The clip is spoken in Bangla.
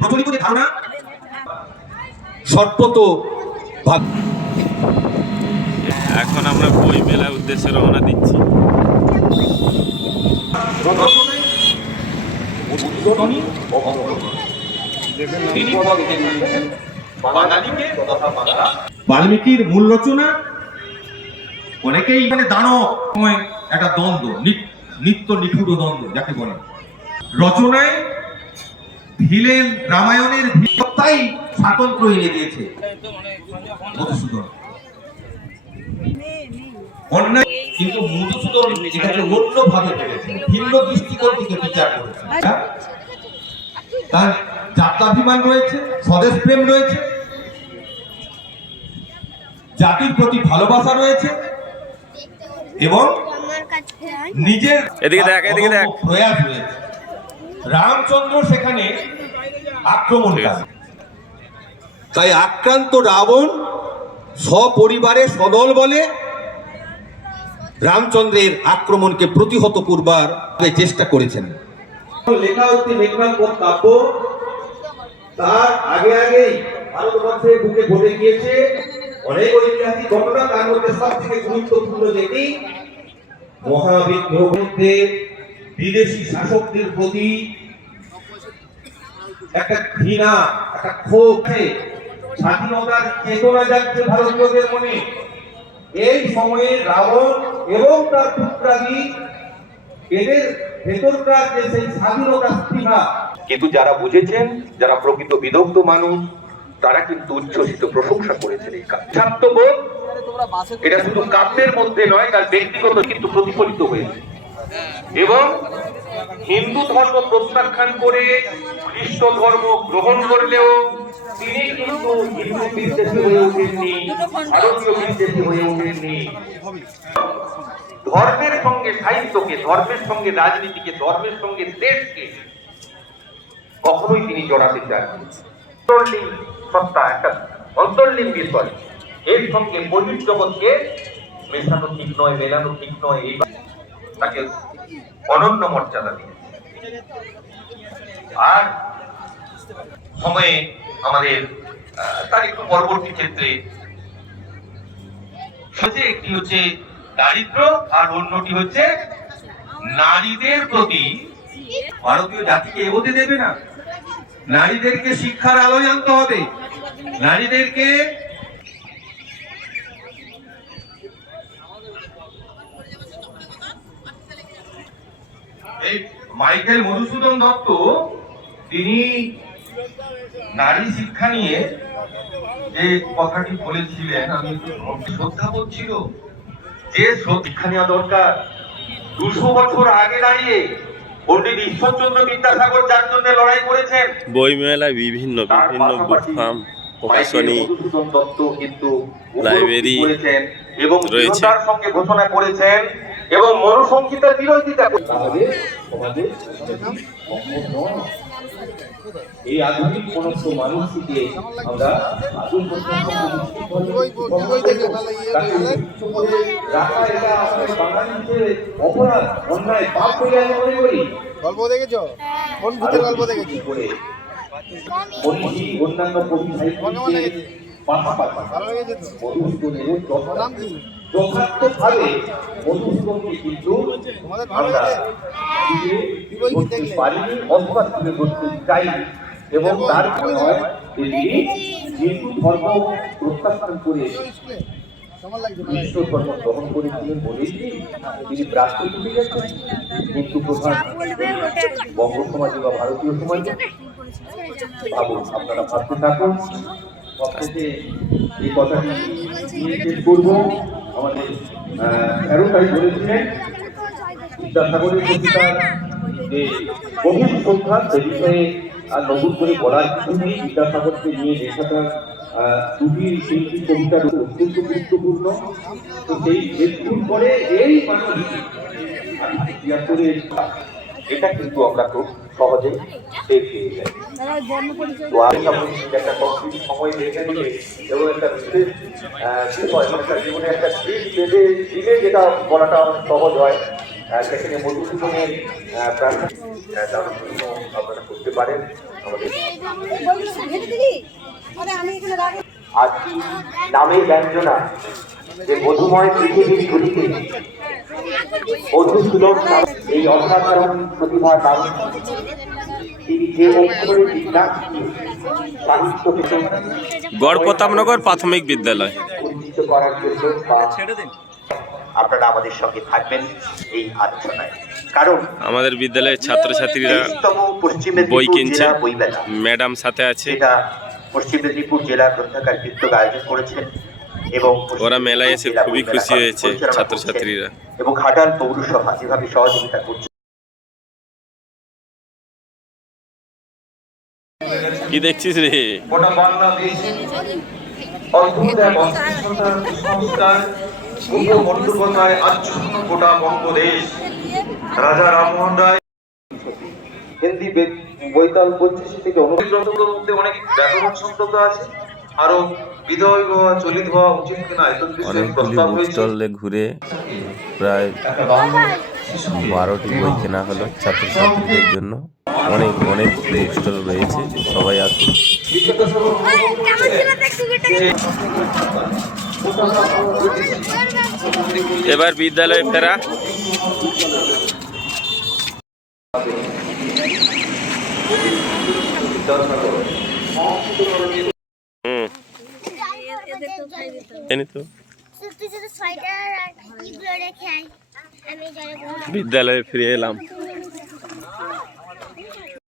প্রচলিত যে ধারণা সর্বত ভাগ। এখন আমরা বই মেলার উদ্দেশ্যে রওনা দিচ্ছি। বাল্মীকির মূল রচনা অনেকেই মানে দানব সময় একটা দ্বন্দ্ব, নিত্য নিঠুর দ্বন্দ্ব যাকে বলে। রচনায় ভিলেন রামায়ণের ভিত্তাই স্বাতন্ত্র এনে দিয়েছে মধুসূদন। অন্যায় কিন্তু মধুসূদন এটাকে অন্যভাবে ভেবেছে, ভিন্ন দৃষ্টিকোণ থেকে বিচার করেছে। তার জাত্যাভিমান রয়েছে, স্বদেশ প্রেম রয়েছে, জাতির প্রতি ভালোবাসা রয়েছে এবং নিজের প্রয়াস রয়েছে। রামচন্দ্র সেখানে আক্রমণকারী, তাই আক্রান্ত রাবণ সপরিবারে সদল বলে রামচন্দ্রের আক্রমণকে প্রতিহত করবার চেষ্টা করেছেন। লেখা হচ্ছে মেঘনাদ কাব্য, তার আগেই ভারতবর্ষের বুকে ঘটে গিয়েছে অনেক ঐতিহাসিক ঘটনা। তার মধ্যে সব থেকে গুরুত্বপূর্ণ যেটি মহাবিদ্রোহীতে বিদেশি শাসকদের প্রতি একটা ঘৃণা, একটা ক্ষোভ, স্বাধীনতার চেতনা যাচ্ছে ভারতীয়দের মনে। এই সময়ে রাবণ এবং তার পুত্রাদি এদের ভেতরকার যে সেই স্বাধীনতা স্পৃহা, কিন্তু যারা বুঝেছেন, যারা প্রকৃত বিদগ্ধ মানুষ, তারা কিন্তু উচ্ছ্বসিত প্রশংসা করেছেন এই ছাত্রবোধ। এটা শুধু কাব্যের মধ্যে নয়, তার ব্যক্তিগত কিন্তু প্রতিফলিত হয়েছে। এবং হিন্দু ধর্ম প্রত্যাখ্যান করে খ্রিস্ট ধর্ম গ্রহণ করলেও তিনি কিন্তু হিন্দু বিদ্বেষী হয়ে ওঠেননি, ভারতীয় বিদ্বেষী হয়ে ওঠেননি। ধর্মের সঙ্গে সাহিত্যকে, ধর্মের সঙ্গে রাজনীতিকে, ধর্মের সঙ্গে দেশকে কখনোই তিনি জড়াতে চান। সত্তা একটা অন্তর্লীন বিষয়, এর সঙ্গে বহির্জগৎকে মেশানো ঠিক নয়, মেলানো ঠিক নয়। এই তাকে অনন্য মর্যাদা দিয়ে আর সময়ে আমাদের তার একটু পরবর্তী ক্ষেত্রে একটি হচ্ছে দারিদ্র আর অন্যটি হচ্ছে নারীদের প্রতি। ভারতীয় জাতিকে এগোতে দেবে না, নারীদেরকে শিক্ষার আলোয় আনতে হবে, নারীদেরকে এই মাইকেল মধুসূদন দত্ত তিনি নারী শিক্ষা নিয়ে যে কথাটি বলেছিলেন, আমি শ্রদ্ধা করছিল যে শিক্ষা নেওয়া দরকার। 200 বছর আগে দাঁড়িয়ে পণ্ডিত ঈশ্বরচন্দ্র বিদ্যাসাগর যার জন্য লড়াই করেছেন। বইমেলায় বিভিন্ন বুক ফার্ম, প্রকাশনী, লাইব্রেরি এবং রয়েছে। তার সঙ্গে ঘোষণা করেছেন এবং মনুসংহিতার বিরোধিতা করেছেন। এই আধুনিক মনস্ক মানুষকে আমরা অপরাধ, অন্যায়, পাপ বলে আমি মনে করি। গল্প দেখেছো? কোন ভূতের গল্প দেখেছো? অন্যান্য কবি সাহিত্যিকের পাশাপাশি যথার্থভাবে মধুসূদনকে কিন্তু আমরা পারিনি অথবা তুলে ধরতে চাইনি। এবং তার নয় তিনি হিন্দু ধর্ম প্রত্যাখ্যান করে খ্রিস্ট ধর্ম গ্রহণ করেছিলেন বলেই তিনি প্রাচ্য ডুবে গেছেন হিন্দু প্রধান বঙ্গ সমাজে বা ভারতীয় সমাজে। ভাবুন, আপনারা ভাবতে থাকুন। সবথেকে এই কথাটি শেষ করবো। আমাদের 13 তারিখ বলেছিলেন বিদ্যাসাগরের প্রতি তার যে গভীর শ্রদ্ধা, সে বিষয়ে আর নতুন করে বলার কিছু নেই। বিদ্যাসাগরকে নিয়ে লেখাটা দুটি শিল্পী কবিতার অত্যন্ত গুরুত্বপূর্ণ। তো সেই মৃত্যুর পরে এই মানুষ এটা কিন্তু আমরা খুব সহজে দেখে যাই। তো একটা কমপ্লিট সময় দেখে নিয়ে এবং একটা বিশেষ বিষয়, একটা জীবনে একটা দিক বেঁধে দিলে যেটা বলাটা সহজ হয়, সেখানে মধুসূদনের প্রার্থনা আপনারা করতে পারেন। আমাদের আজ নামে ব্যঞ্জনা যে মধুময় পৃথিবীর ঘুরিতে মধুসূদন এই অসাধারণ প্রতিভা কারণ তিনি যে অক্ষরে বিজ্ঞান সাহিত্য থেকে গড়প্রতাপনগর প্রাথমিক বিদ্যালয়। পরিচিত করার জন্য আপনারা আমাদের সঙ্গে থাকবেন এই আলোচনায়, কারণ আমাদের বিদ্যালয়ের ছাত্রছাত্রীরা পশ্চিম বই মেদিনীপুর কিনছে, জেলা বইমেলা ম্যাডাম সাথে আছে, যেটা পশ্চিম মেদিনীপুর জেলা গ্রন্থাগার কীর্তক আয়োজন করেছেন এবং ওরা মেলায় এসে জেলা খুবই বইমেলা খুশি হয়েছে পরিচালনা ছাত্রছাত্রীরা। করছেন এবং ঘাটাল পৌরসভা যেভাবে সহযোগিতা করছে। কি দেখছিস রে? গোটা বাংলাদেশ অদ্ভুত এক অস্থিরতার কুসংস্কার মুখমণ্ডকতায় আচ্ছন্ন গোটা বঙ্গদেশ। রাজা রামমোহন রায় হিন্দি বৈতাল 85 থেকে গ্রন্থগুলোর মধ্যে অনেক ব্যাকরণ সংক্রান্ত আছে, আরো বিধয় হওয়া চলিত হওয়া উচিত কিনা এতদ বিষয়ে অনেকগুলি প্রস্তাব বুক হয়েছে। স্টলে ঘুরে প্রায় 12টি বই কেনা হলো ছাত্রছাত্রীদের জন্য। অনেক অনেক বুক স্টল রয়েছে, সবাই আসুন। এবার বিদ্যালয়ে ফেরা। জানি তো বিদ্যালয়ে ফিরে এলাম।